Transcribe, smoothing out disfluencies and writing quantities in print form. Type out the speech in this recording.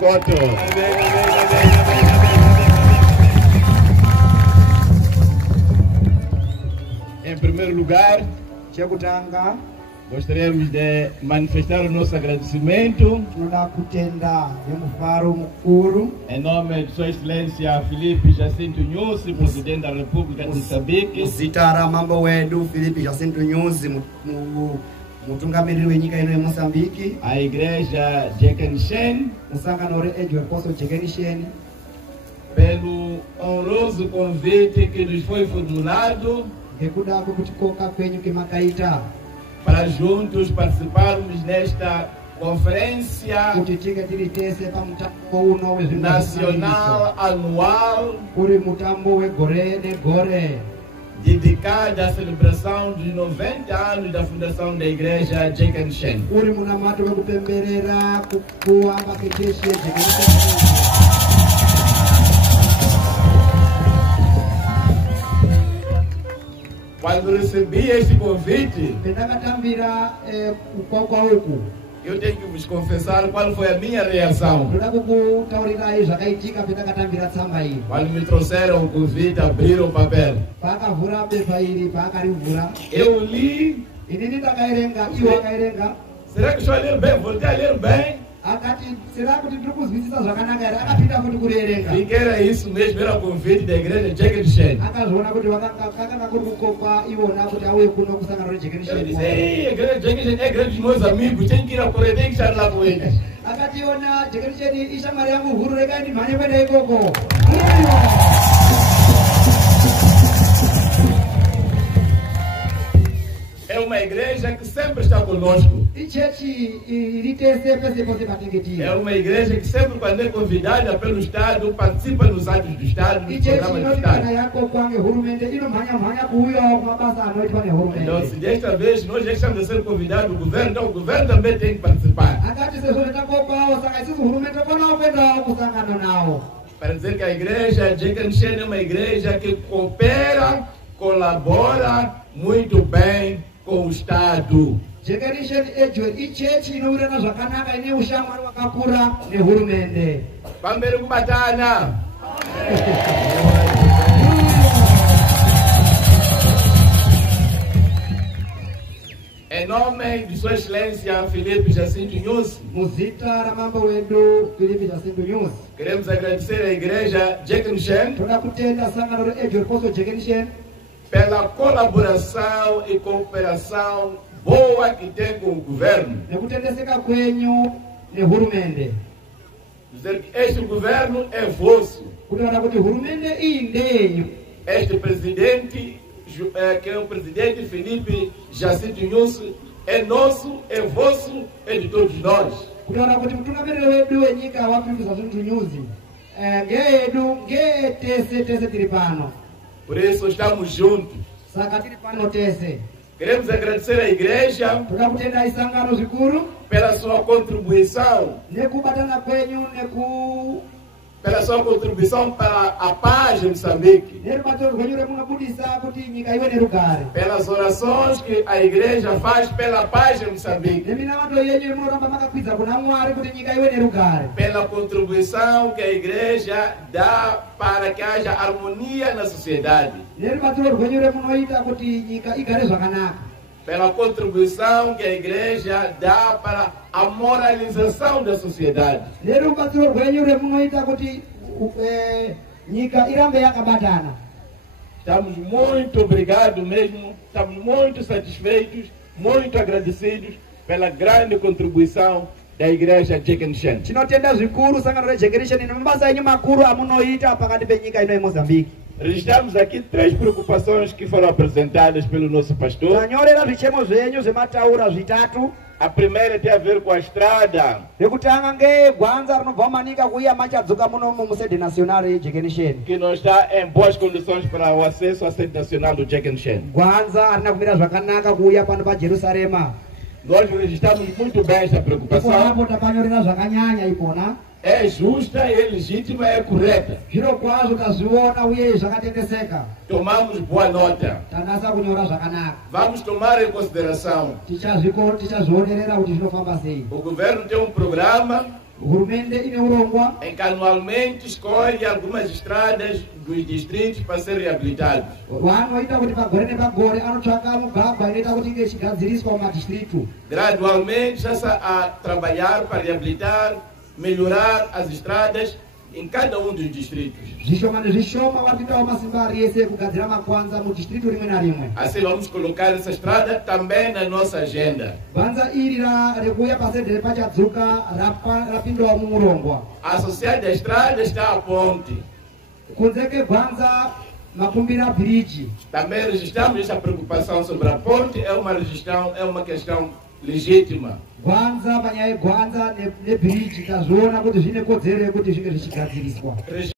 Koto. Em primeiro lugar, chekutanga gostaríamos de manifestar o nosso agradecimento tinoda kutenda nemufaro mukuru em nome de Sua Excelência Filipe Jacinto Nyusi, Presidente da República de Moçambique, zita ra mambo wedu Filipe Jacinto Nyusi, mutungamiriri wenyika ino yeMoçambique, a Igreja Jekenchen, musangano reEdward Apostle Jekenchen, pelo honroso convite que nos foi formulado ngekuda kwekutikoka kwenyu kimakaita para juntos participarmos nesta conferência kuti tige tiri tese pamutambo uno nacional anual uri mutambo wegore negore dedicada à celebração dos 90 anos da fundação da Igreja Jekenchen. uri munamato wekupemberera kuamba keteshe Jekenchen. Quando recebi este convite, eu tenho que vos confessar qual foi a minha reação. Quando me trouxeram o convite, abriram o papel. Eu li. Será que estou a ler bem? Voltei a ler bem. E que era isso mesmo, era o convite da Igreja Jekenchen. Eu disse, ei, a Igreja Jekenchen é a igreja dos meus amigos, tem que ir a correr, tem que estar lá com eles. É uma igreja que sempre está conosco. É uma igreja que sempre, quando é convidada pelo Estado, participa nos atos do Estado, nos programas do Estado. Então, se desta vez nós já estamos a ser convidados, o governo, então o governo também tem que participar. Para dizer que a igreja Jekenchen é uma igreja que coopera, colabora muito bem com o Estado. Pambere kubatana. Em nome de Sua Excelência Filipe Jacinto Nyusi, queremos agradecer à Igreja Jekenchen pela colaboração e cooperação boa que tem com o governo. Dizer que este governo é vosso. Este presidente, que é o presidente Filipe Jacinto Nyusi, é nosso, é vosso, é de todos nós. Por isso estamos juntos. Queremos agradecer à igreja pela sua contribuição, para a paz em Moçambique, pelas orações que a igreja faz pela paz em Moçambique, pela contribuição que a igreja dá para que haja harmonia na sociedade, pela contribuição que a igreja dá para a moralização da sociedade. Estamos muito obrigados mesmo, estamos muito satisfeitos, muito agradecidos pela grande contribuição da Igreja Jekenchen. Registramos aqui 3 preocupações que foram apresentadas pelo nosso pastor. A primeira tem a ver com a estrada, que não está em boas condições para o acesso à sede nacional do Jekenchen. Nós registramos muito bem essa preocupação. É justa, é legítima, é correta. Tomamos boa nota. Vamos tomar em consideração. O governo tem um programa hurumende ineurongwa em que anualmente escolhe algumas estradas dos distritos para serem reabilitados. vanoita kuti pagore nepagore anotsvaka mugwagwa inoita kuti inge ichigadziriswa mumadistritu. Gradualmente está a trabalhar para reabilitar, melhorar as estradas em cada um dos distritos. Zvishoma nezvishoma vari kuitawo masimba ari ese kugadzira makwanza mudistritu rimwe narimwe. Assim vamos colocar essa estrada também na nossa agenda. Gwanza iri rekuuya pasendere pachadzuka rapindawo mumurongwa. Associada à estrada está a ponte. Kunze kwegwanza makumbira bridge. Também registramos essa preocupação sobre a ponte, é uma questão legítima. Gwanza panyaya yegwanza nebridge tazviona kuti zvine kodzero yekuti zvinge zvichigadziriswa.